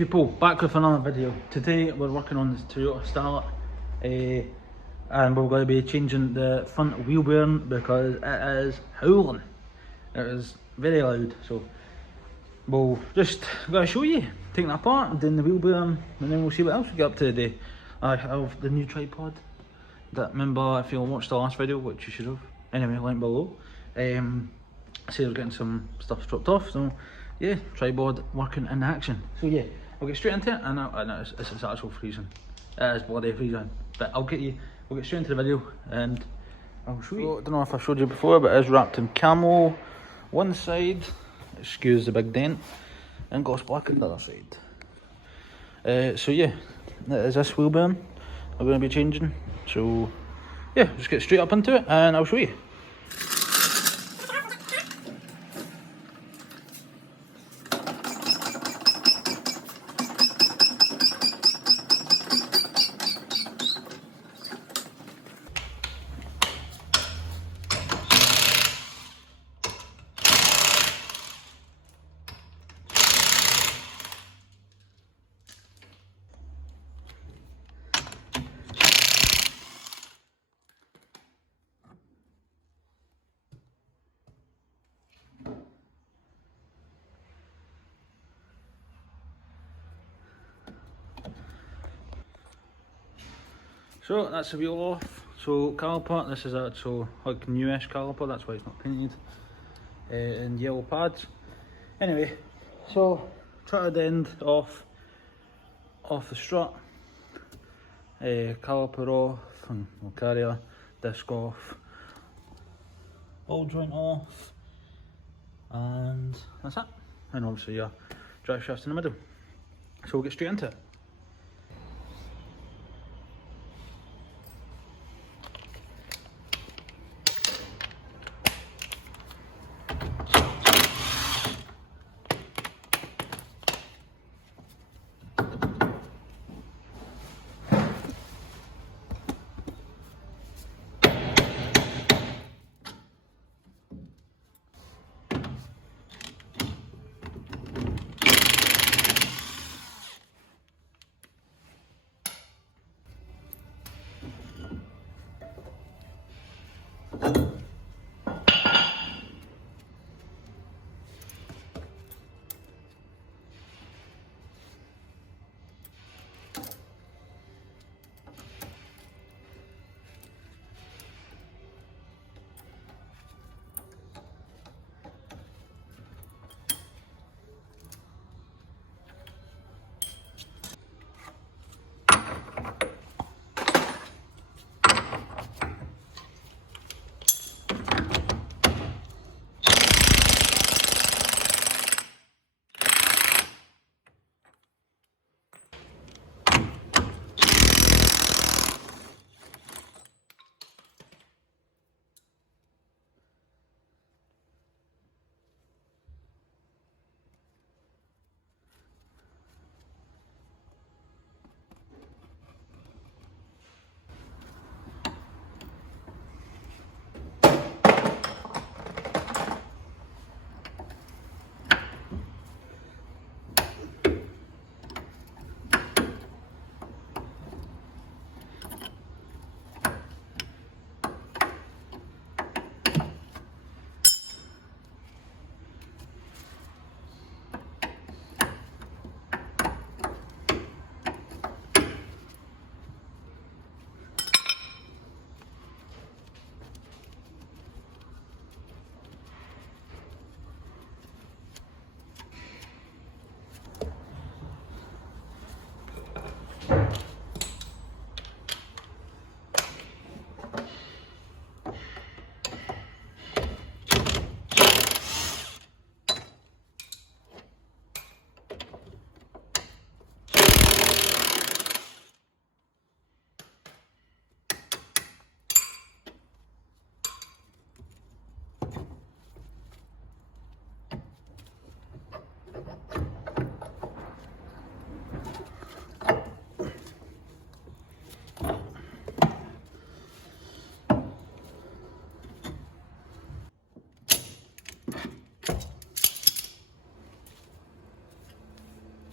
people, back with another video. Today we're working on this Toyota Starlet, and we're going to be changing the front wheel bearing because it is howling. It is very loud, so we'll just going to show you, taking it apart and doing the wheel bearing, and then we'll see what else we get up to today. I have the new tripod that, remember, if you watched the last video, which you should have, anyway, link below, say we're getting some stuff dropped off, so yeah, tripod working in action. So yeah, I'll get straight into it, and it's actual freezing. It is bloody freezing, but we'll get straight into the video and I'll show you. So, I don't know if I showed you before, but it is wrapped in camo one side, excuse the big dent, and gloss black on the other side. So yeah, that is this wheel bearing I'm going to be changing. So yeah, just get straight up into it and I'll show you. So that's the wheel off. So caliper, this is actual like newish caliper, that's why it's not painted, and yellow pads. Anyway, so trotted end off the strut, caliper off, and we'll carrier, disc off, ball joint off, and that's it. And obviously your drive shaft in the middle. So we'll get straight into it.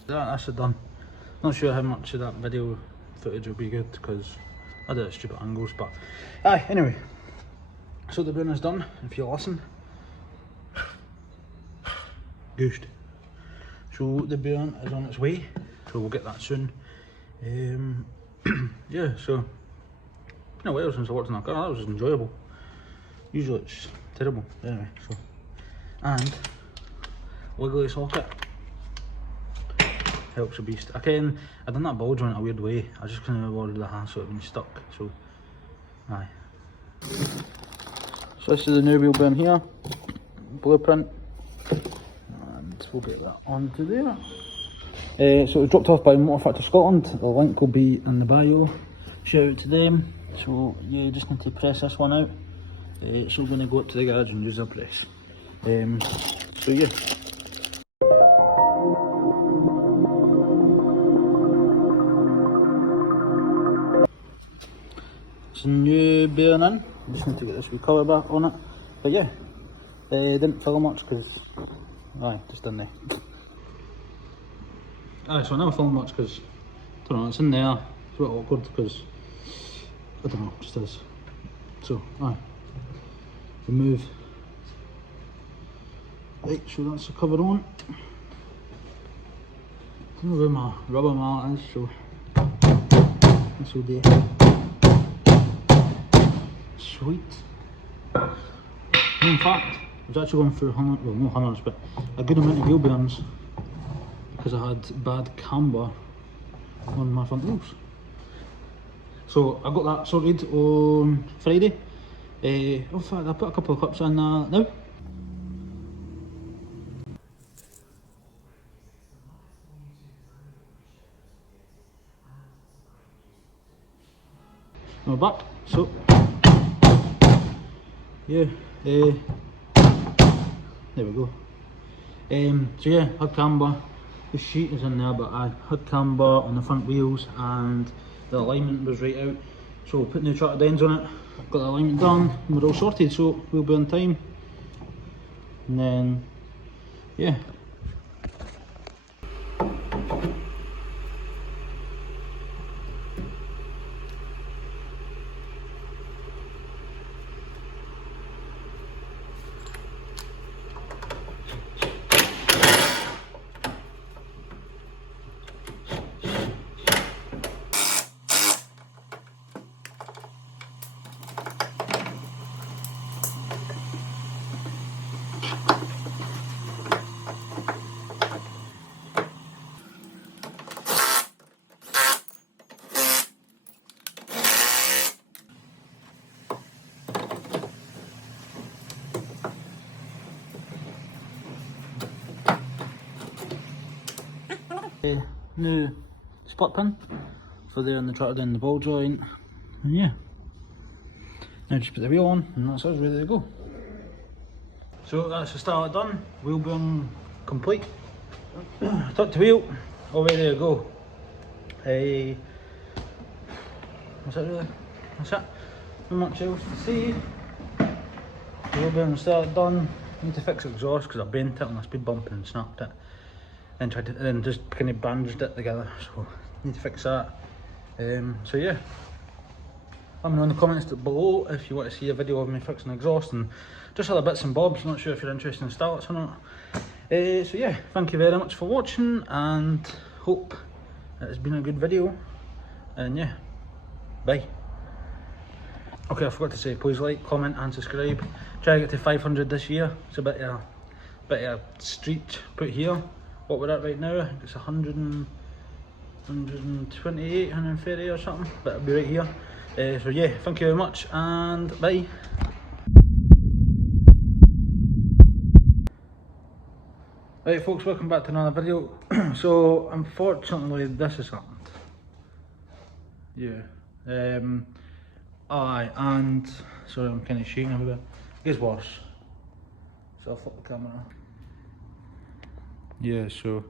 That's it done. Not sure how much of that video footage will be good because I did stupid angles, but aye, anyway. So the burn is done, if you listen. Goosed. So the burn is on its way, so we'll get that soon. Yeah, so been a while since I worked in that car. That was enjoyable. Usually it's terrible. Anyway, so and wiggly socket helps a beast. I done that ball joint a weird way. I just couldn't avoid the hassle of being stuck. So aye. So this is the new wheel bearing here, blueprint, and we'll get that onto there. So it was dropped off by Motor Factor Scotland. The link will be in the bio. Shout out to them. So yeah, you just need to press this one out. It's all going to go up to the garage and use a press. So yeah. It's a new bearing in. Just need to get this wee colour back on it. But yeah, didn't fill much because, aye, just didn't they? Aye, so I never film much because, I don't know, it's in there. It's a bit awkward because, I don't know, it just is. So, aye. Remove. Right, so that's the cover on. I don't know where my rubber mallet is, so this will do. Sweet. In fact, I was actually going through no hundreds, but a good amount of wheel bearings because I had bad camber on my front wheels. So I got that sorted on Friday. In fact, I put a couple of clips in now. We're back, so yeah, there we go. So yeah, hood camber, the sheet is in there, but I hood camber on the front wheels and the alignment was right out. So put new chartered ends on it, got the alignment done, and we're all sorted, so we'll be on time. And then, yeah. New split pin for there in the tractor down the ball joint, and yeah, now just put the wheel on and that's us ready to go. So that's the Starlet done, wheel bearing complete, tucked the wheel, all ready to go. That's it really, that's it, not much else to see. Wheel bearing Starlet done, need to fix the exhaust because I bent it on a speed bump and snapped it. Then just kind of bandaged it together, so need to fix that. So yeah, let me know in the comments below if you want to see a video of me fixing the exhaust and just other bits and bobs. Not sure if you're interested in Starlets or not. So yeah, thank you very much for watching and hope it's been a good video, and yeah, bye. Okay, I forgot to say, please like, comment and subscribe. Try to get to 500 this year. It's a bit of a street put here. What we're at right now, I think it's 128, 130 or something, but it'll be right here. So yeah, thank you very much and bye. Right folks, welcome back to another video. So unfortunately this has happened. Yeah. Aye, and sorry I'm kind of shaking a bit. It gets worse. So I'll flip the camera. Yeah, so